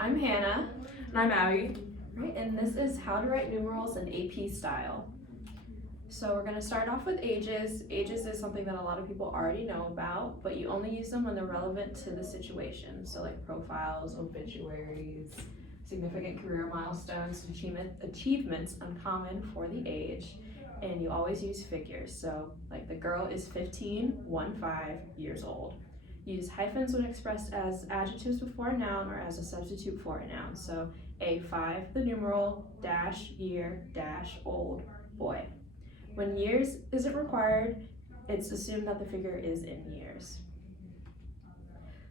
I'm Hannah, And I'm Abby. right? And this is how to write numerals in AP style. So we're gonna start off with ages. Ages is something that a lot of people already know about, but you only use them when they're relevant to the situation. So like profiles, obituaries, significant career milestones, achievements uncommon for the age, and you always use figures. So like the girl is 15 years old. Use hyphens when expressed as adjectives before a noun or as a substitute for a noun. So A5, the numeral, dash, year, dash, old, boy. When years isn't required, it's assumed that the figure is in years.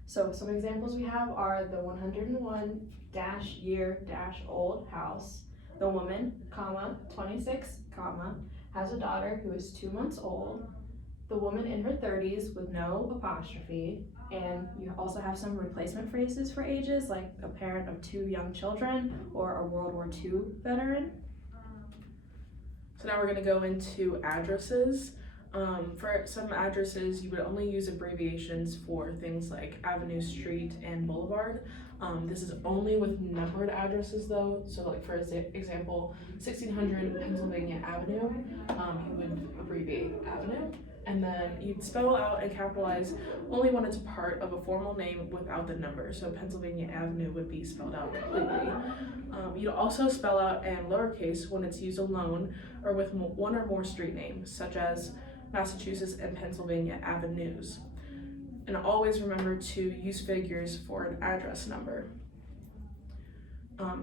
So some examples we have are the 101 dash year dash old house. The woman, comma, 26, comma, has a daughter who is 2 months old. The woman in her 30s with no apostrophe. And you also have some replacement phrases for ages, like a parent of 2 young children or a World War II veteran. So now we're going to go into addresses. For some addresses, you would only use abbreviations for things like avenue, street, and boulevard. This is only with numbered addresses though. So like for example, 1600 Pennsylvania Avenue, you would abbreviate avenue. And then you'd spell out and capitalize only when it's part of a formal name without the number. So Pennsylvania Avenue would be spelled out completely. You'd also spell out and lowercase when it's used alone or with one or more street names, such as Massachusetts and Pennsylvania Avenues. And always remember to use figures for an address number.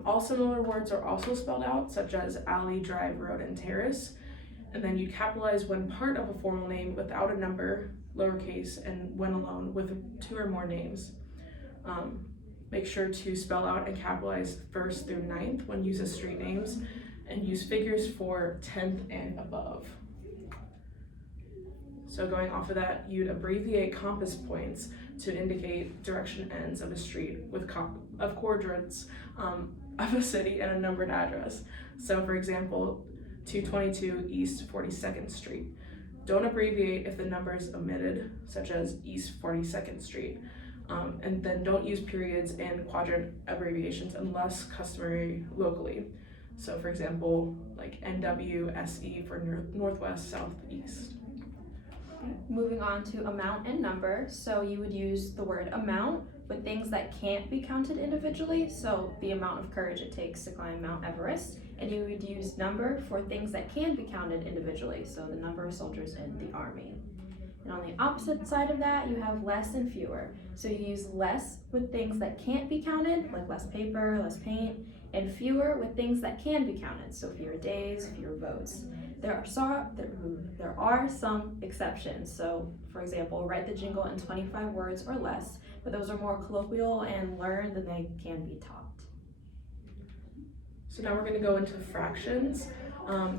All similar words are also spelled out, such as alley, drive, road, and terrace. And then you capitalize when part of a formal name without a number, lowercase, and when alone with 2 or more names. Make sure to spell out and capitalize 1st through 9th when used as street names, and use figures for 10th and above. So going off of that, you'd abbreviate compass points to indicate direction ends of a street with quadrants of a city and a numbered address. So for example, 222 East 42nd Street. Don't abbreviate if the number is omitted, such as East 42nd Street. And then don't use periods and quadrant abbreviations unless customary locally. So for example, like NWSE for Northwest, Southeast. Moving on to amount and number. So you would use the word amount with things that can't be counted individually. So the amount of courage it takes to climb Mount Everest. And you would use number for things that can be counted individually. So the number of soldiers in the army. And on the opposite side of that, you have less and fewer. So you use less with things that can't be counted, like less paper, less paint, and fewer with things that can be counted. So fewer days, fewer votes. There are some exceptions. So for example, write the jingle in 25 words or less, but those are more colloquial and learned than they can be taught. So now we're going to go into fractions.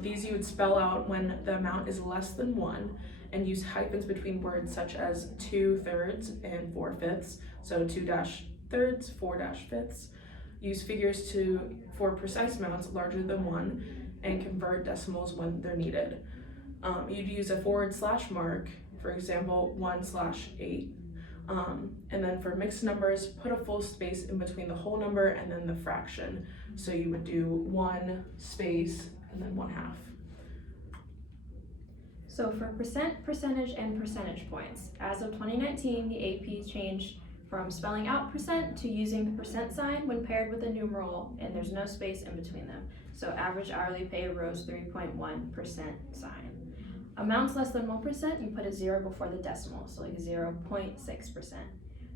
These you would spell out when the amount is less than 1 and use hyphens between words such as 2/3 and 4/5. So 2-thirds, 4-fifths. Use figures for precise amounts larger than 1 and convert decimals when they're needed. You'd use a / mark, for example, 1/8. And then for mixed numbers, put a full space in between the whole number and then the fraction. So you would do 1 space and then 1/2. So for percent, percentage, and percentage points, as of 2019, the AP changed from spelling out percent to using the percent sign when paired with a numeral, and there's no space in between them. So average hourly pay rose 3.1% sign. Amounts less than 1%, you put a 0 before the decimal, so like 0.6%.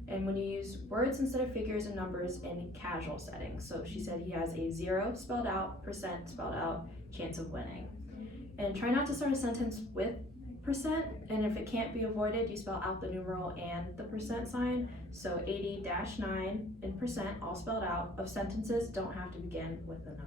And when you use words instead of figures and numbers in casual settings, so she said he has a 0 spelled out, percent spelled out, chance of winning. And try not to start a sentence with percent, and if it can't be avoided, you spell out the numeral and the percent sign. So 80-9 in percent, all spelled out, of sentences don't have to begin with a number.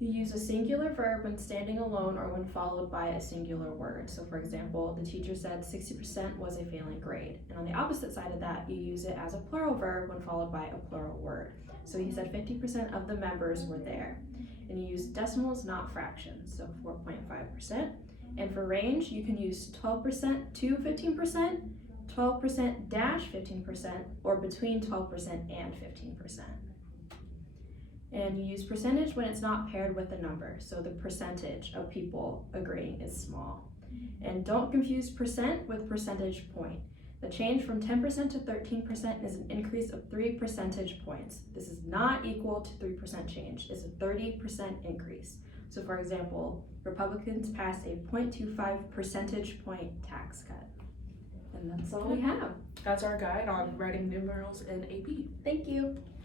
You use a singular verb when standing alone or when followed by a singular word. So for example, the teacher said 60% was a failing grade. And on the opposite side of that, you use it as a plural verb when followed by a plural word. So he said 50% of the members were there. And you use decimals, not fractions, so 4.5%. And for range, you can use 12% to 15%, 12% dash 15%, or between 12% and 15%. And you use percentage when it's not paired with a number, so the percentage of people agreeing is small. And don't confuse percent with percentage point. The change from 10% to 13% is an increase of 3 percentage points. This is not equal to 3% change, it's a 30% increase. So for example, Republicans passed a 0.25 percentage point tax cut. And that's all we have. That's our guide on writing numerals in AP. Thank you.